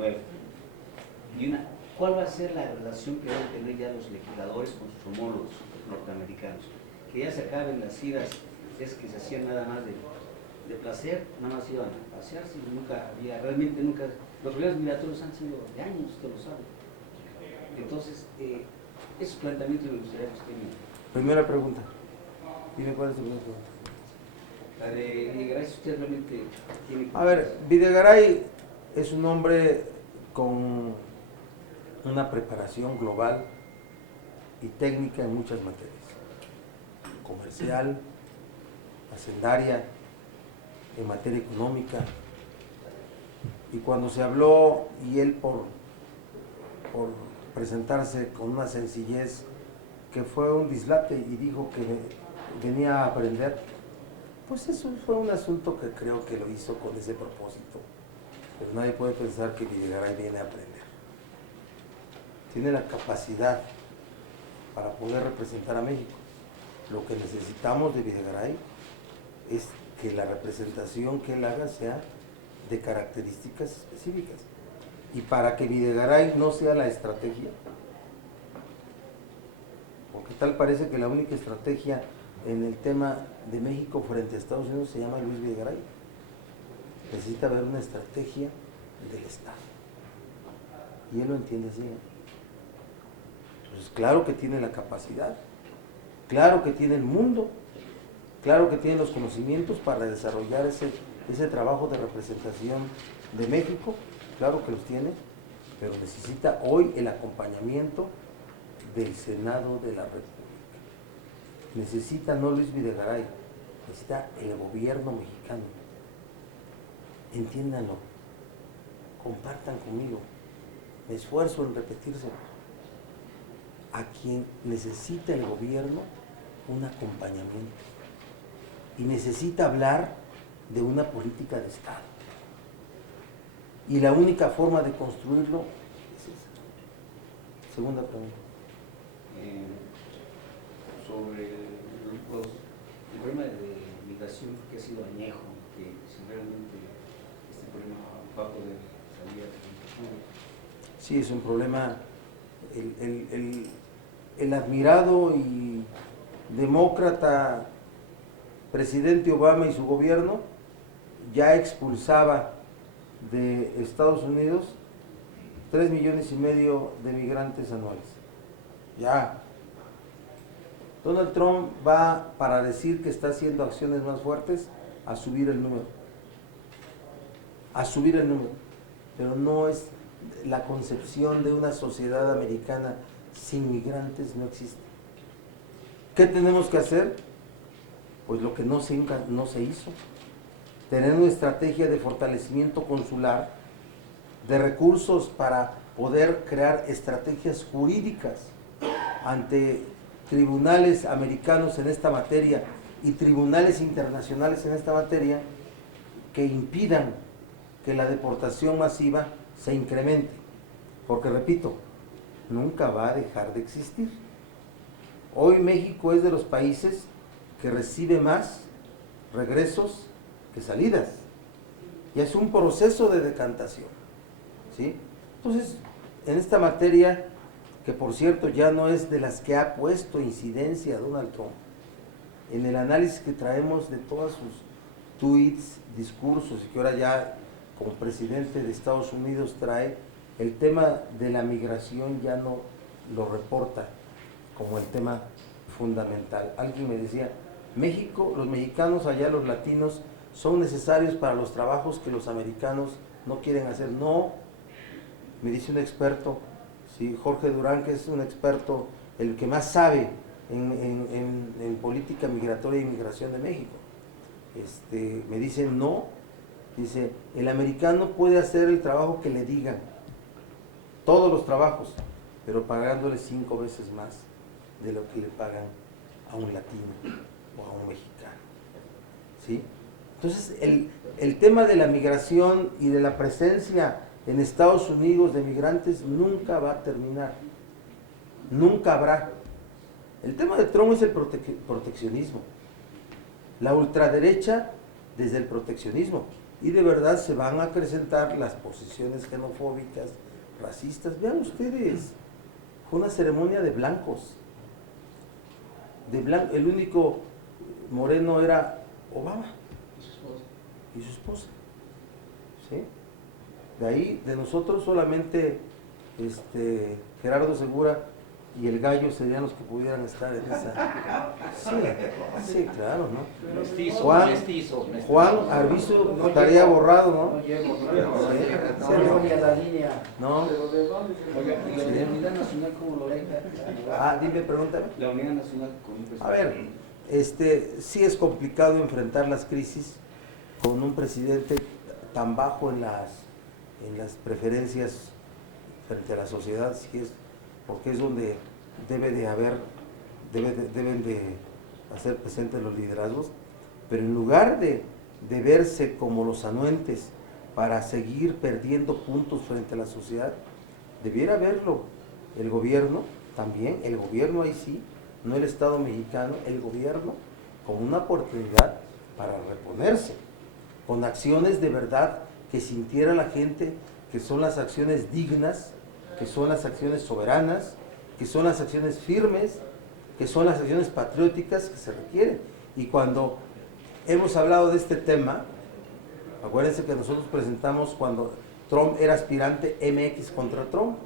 19. ¿Cuál va a ser la relación que deben tener ya los legisladores con sus homólogos norteamericanos? Que ya se acaben las idas, es que se hacían nada más de placer, nada más iban a pasearse y nunca había, realmente nunca, los problemas migratorios han sido de años, usted lo sabe. Entonces, esos planteamientos me gustaría que usted me... Primera pregunta. Dime cuál es tu primera pregunta. La de Videgaray, usted realmente tiene... A ver, Videgaray es un hombre con una preparación global y técnica en muchas materias. Comercial, hacendaria, en materia económica. Y cuando se habló, y él por presentarse con una sencillez que fue un dislate y dijo que venía a aprender, pues eso fue un asunto que creo que lo hizo con ese propósito. Pero nadie puede pensar que Videgaray viene a aprender. Tiene la capacidad para poder representar a México. Lo que necesitamos de Videgaray es que la representación que él haga sea de características específicas. Y para que Videgaray no sea la estrategia, porque tal parece que la única estrategia en el tema de México frente a Estados Unidos se llama Luis Videgaray. Necesita haber una estrategia del Estado. Y él lo entiende así. Entonces, claro que tiene la capacidad, claro que tiene el mundo, claro que tiene los conocimientos para desarrollar ese trabajo de representación de México, claro que los tiene, pero necesita hoy el acompañamiento del Senado de la República. Necesita no Luis Videgaray, necesita el gobierno mexicano. Entiéndanlo, compartan conmigo, me esfuerzo en repetírselo. A quien necesita el gobierno un acompañamiento y necesita hablar de una política de Estado. Y la única forma de construirlo es esa. Segunda pregunta. Sobre el problema de migración que ha sido añejo, que si realmente este problema va a poder salir a futuro. Sí, es un problema. El admirado y demócrata presidente Obama y su gobierno ya expulsaba de Estados Unidos 3,5 millones de migrantes anuales. Ya. Donald Trump va, para decir que está haciendo acciones más fuertes, a subir el número. A subir el número. Pero no es la concepción de una sociedad americana sin migrantes, no existe. ¿Qué tenemos que hacer? Pues lo que no se hizo. Tener una estrategia de fortalecimiento consular, de recursos para poder crear estrategias jurídicas ante tribunales americanos en esta materia y tribunales internacionales en esta materia que impidan que la deportación masiva se incremente. Porque, repito, nunca va a dejar de existir. Hoy México es de los países que recibe más regresos que salidas. Y es un proceso de decantación. ¿Sí? Entonces, en esta materia, que por cierto ya no es de las que ha puesto incidencia Donald Trump, en el análisis que traemos de todos sus tweets, discursos, y que ahora ya como presidente de Estados Unidos trae, el tema de la migración ya no lo reporta como el tema fundamental. Alguien me decía, México, los mexicanos allá, los latinos, son necesarios para los trabajos que los americanos no quieren hacer. No, me dice un experto, ¿sí? Jorge Durán, que es un experto, el que más sabe en política migratoria y migración de México. Me dice, no, dice, el americano puede hacer el trabajo que le digan, todos los trabajos, pero pagándole 5 veces más de lo que le pagan a un latino o a un mexicano. ¿Sí? Entonces, el tema de la migración y de la presencia en Estados Unidos de migrantes nunca va a terminar. Nunca habrá. El tema de Trump es el proteccionismo. La ultraderecha desde el proteccionismo. y de verdad se van a acrecentar las posiciones xenofóbicas, racistas. Vean ustedes, fue una ceremonia de blancos. El único moreno era Obama y su esposa. ¿Sí? De ahí, de nosotros solamente Gerardo Segura y el Gallo serían los que pudieran estar en esa. Sí, claro, ¿no? Juan Arbizu estaría borrado, ¿no? No. ¿Y la Unidad Nacional cómo lo ven? Dime, pregúntame. La Unidad Nacional con un presidente. A ver, sí es complicado enfrentar las crisis con un presidente tan bajo en las preferencias frente a la sociedad, porque es donde deben de hacer presentes los liderazgos, pero en lugar de verse como los anuentes para seguir perdiendo puntos frente a la sociedad, debiera verlo el gobierno también, el gobierno ahí sí, no el Estado mexicano, el gobierno como una oportunidad para reponerse, con acciones de verdad que sintiera la gente que son las acciones dignas, que son las acciones soberanas, que son las acciones firmes, que son las acciones patrióticas que se requieren. Y cuando hemos hablado de este tema, acuérdense que nosotros presentamos cuando Trump era aspirante MX contra Trump,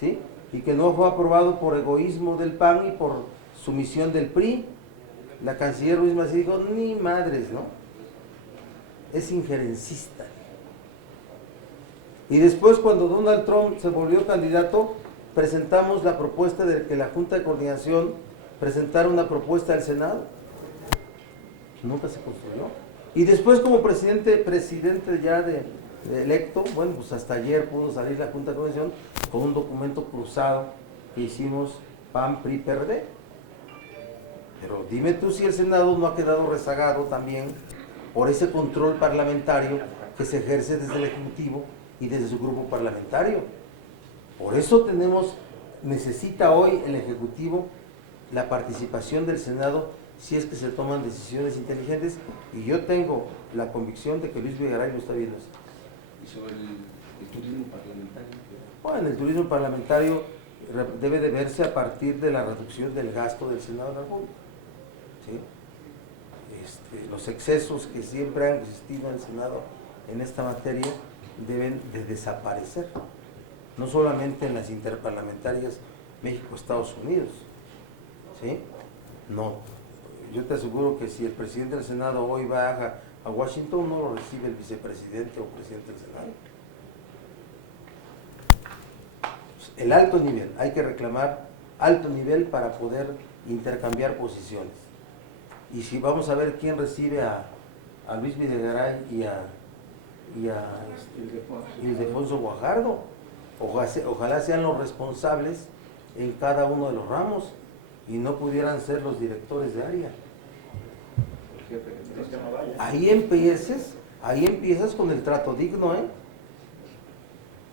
¿sí? Y que no fue aprobado por egoísmo del PAN y por sumisión del PRI. La canciller Ruiz Massieu dijo, ni madres, ¿no? Es injerencista. Y después, cuando Donald Trump se volvió candidato, presentamos la propuesta de que la Junta de Coordinación presentara una propuesta al Senado. Nunca se construyó. Y después, como presidente ya de electo, bueno, pues hasta ayer pudo salir la Junta de Coordinación con un documento cruzado que hicimos PAN, PRI, PRD. Pero dime tú si el Senado no ha quedado rezagado también por ese control parlamentario que se ejerce desde el Ejecutivo y desde su grupo parlamentario. Por eso necesita hoy el Ejecutivo la participación del Senado si es que se toman decisiones inteligentes, y yo tengo la convicción de que Luis Videgaray lo está viendo así. ¿Y sobre el turismo parlamentario? Bueno, el turismo parlamentario debe de verse a partir de la reducción del gasto del Senado de la República. ¿Sí? Los excesos que siempre han existido en el Senado en esta materia deben de desaparecer, no solamente en las interparlamentarias México-Estados Unidos, ¿sí? No, yo te aseguro que si el presidente del Senado hoy va a Washington, no lo recibe el vicepresidente o presidente del Senado. El alto nivel, hay que reclamar alto nivel para poder intercambiar posiciones. Y si vamos a ver quién recibe a Luis Videgaray y a Ildefonso Guajardo, ojalá sean los responsables en cada uno de los ramos y no pudieran ser los directores de área. Ahí empiezas con el trato digno,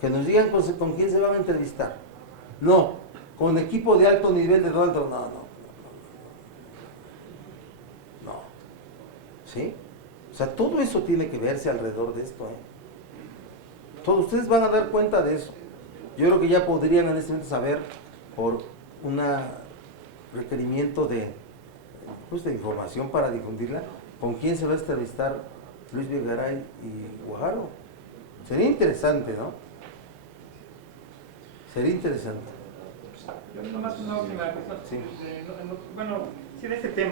que nos digan con quién se van a entrevistar. No, con equipo de alto nivel de Donald Trump, no. ¿Sí? O sea, todo eso tiene que verse alrededor de esto, Todos ustedes van a dar cuenta de eso. Yo creo que ya podrían en este momento saber, por un requerimiento de información para difundirla, con quién se va a entrevistar Luis Videgaray y Guajardo. Sería interesante, ¿no? Sería interesante. Nomás una última cosa. Sí. Bueno, sí, de este tema.